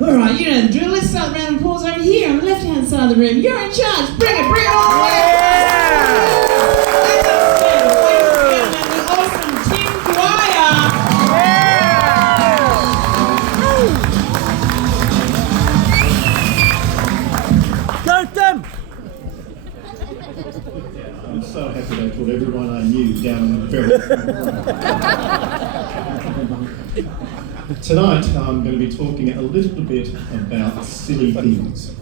All right, you know the drill. Let's start round of applause over here on the left-hand side of the room. You're in charge. Bring it all the way. Ladies and gentlemen, the awesome Ţim Çomedy. Go Ţim! I'm so happy they put everyone I knew down in the very Tonight I'm going to be talking a little bit about silly things.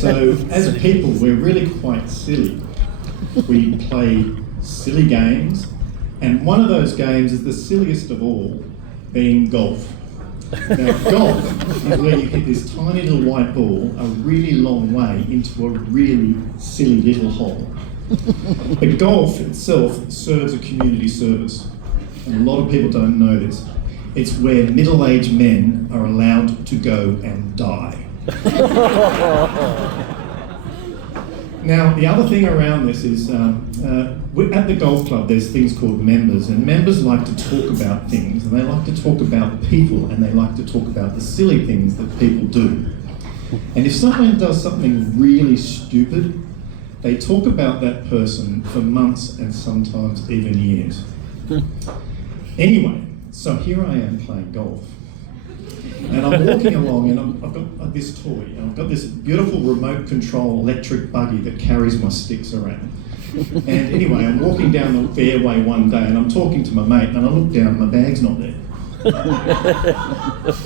So as a people we're really quite silly. We play silly games, and one of those games is the silliest of all, being golf. Now golf is where you hit this tiny little white ball a really long way into a really silly little hole. But golf itself serves a community service, and a lot of people don't know this. It's where middle-aged men are allowed to go and die. Now, the other thing around this is, at the golf club there's things called members, and members like to talk about things, and they like to talk about people, and they like to talk about the silly things that people do. And if someone does something really stupid, they talk about that person for months and sometimes even years. Anyway, so here I am playing golf, and I'm walking along, and I've got this toy, and I've got this beautiful remote control electric buggy that carries my sticks around. And anyway, I'm walking down the fairway one day, and I'm talking to my mate, and I look down, and my bag's not there.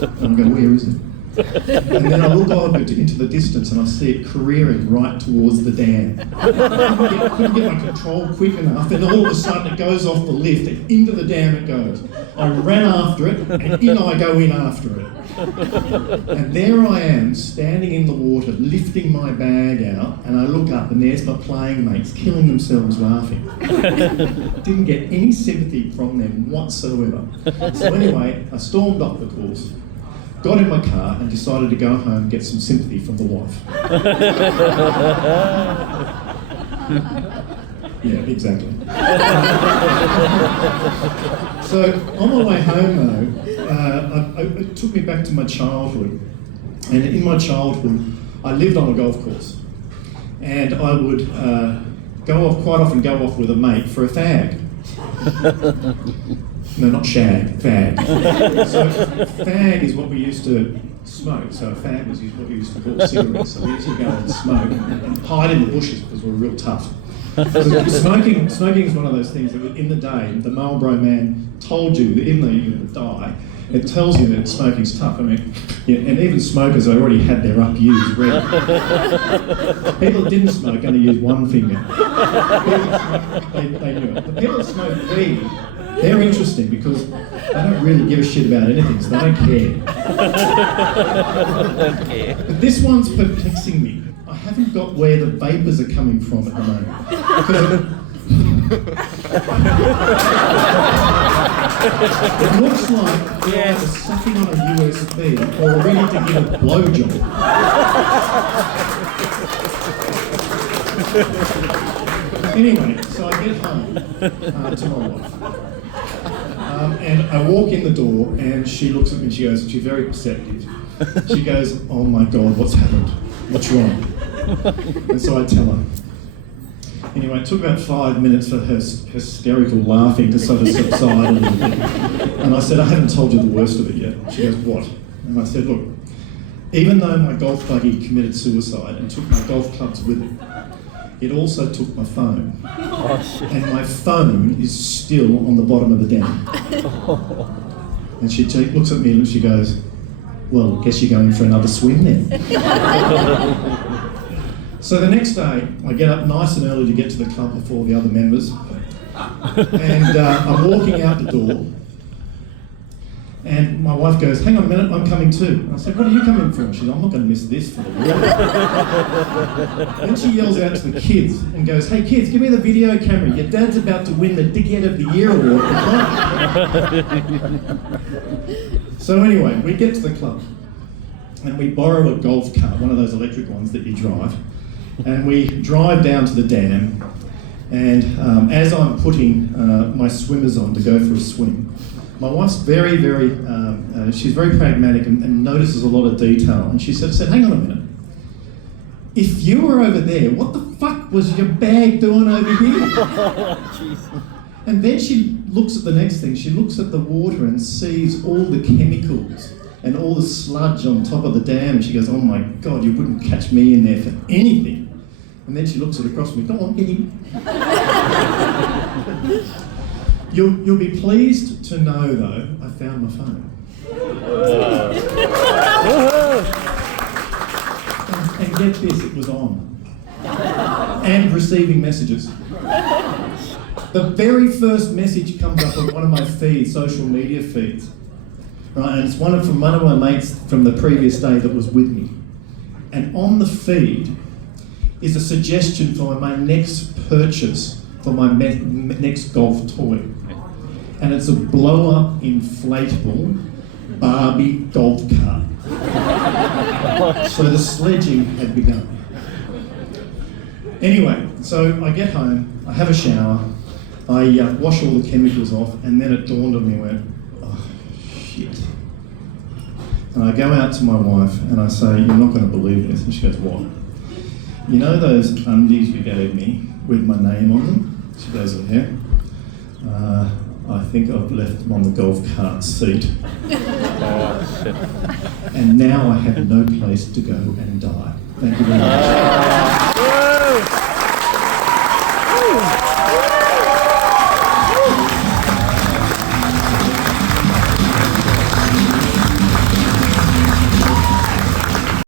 And I'm going, where is it? And then I look over into the distance, and I see it careering right towards the dam. I couldn't get my control quick enough, and all of a sudden it goes off the lift, and into the dam it goes. I ran after it, and in I go in after it. And there I am, standing in the water, lifting my bag out, and I look up, and there's my playing mates killing themselves laughing. Didn't get any sympathy from them whatsoever. So anyway, I stormed off the course, got in my car, and decided to go home and get some sympathy from the wife. Yeah, exactly. So on my way home though, it took me back to my childhood. And in my childhood, I lived on a golf course. And I would quite often go off with a mate for a fag. No, not shag, fag. So fag is what we used to smoke. So a fag was what we used to call cigarettes. So we used to go and smoke and hide in the bushes because we were real tough. So smoking is one of those things that in the day, the Marlboro man told you that even though you're going to die, it tells you that smoking's tough. I mean, yeah, and even smokers already had their up used ready. People that didn't smoke only used one finger. They knew it. The people that smoke weed, they're interesting because they don't really give a shit about anything, so they don't care. But this one's perplexing me. I haven't got where the vapours are coming from at the moment. It looks like they're either sucking on a USB or ready to give a blowjob. Anyway, so I get home to my wife. And I walk in the door, and she looks at me and she goes, she's very perceptive. She goes, oh my God, what's happened? What's wrong? And so I tell her. Anyway, it took about 5 minutes for her hysterical laughing to sort of subside a little bit. And I said, I haven't told you the worst of it yet. She goes, what? And I said, look, even though my golf buggy committed suicide and took my golf clubs with it, it also took my phone. Oh, shit. And my phone is still on the bottom of the dam. And she looks at me and she goes, well, guess you're going for another swim then. So the next day, I get up nice and early to get to the club before the other members. And I'm walking out the door. And my wife goes, hang on a minute, I'm coming too. I said, what are you coming for? She said, I'm not going to miss this for the war. Then she yells out to the kids and goes, hey kids, give me the video camera. Your dad's about to win the Dickhead of the Year award for So anyway, we get to the club and we borrow a golf cart, one of those electric ones that you drive. And we drive down to the dam, and as I'm putting my swimmers on to go for a swim, my wife's very, she's very pragmatic and notices a lot of detail. And she said, hang on a minute. If you were over there, what the fuck was your bag doing over here? And then she looks at the next thing. She looks at the water and sees all the chemicals and all the sludge on top of the dam. And she goes, oh my God, you wouldn't catch me in there for anything. And then she looks at across me, come on, get him. You'll be pleased to know, though, I found my phone. And get this, it was on. And receiving messages. The very first message comes up on one of my feeds, social media feeds. Right, and it's from one of my mates from the previous day that was with me. And on the feed is a suggestion for my next purchase for my next golf toy. And it's a blow-up inflatable Barbie golf cart. So the sledging had begun. Anyway, so I get home, I have a shower, I wash all the chemicals off, and then it dawned on me, I went, oh, shit. And I go out to my wife and I say, you're not going to believe this. And she goes, what? You know those undies you gave me with my name on them? She goes, yeah. I think I've left them on the golf cart seat. Oh, shit. And now I have no place to go and die. Thank you very much.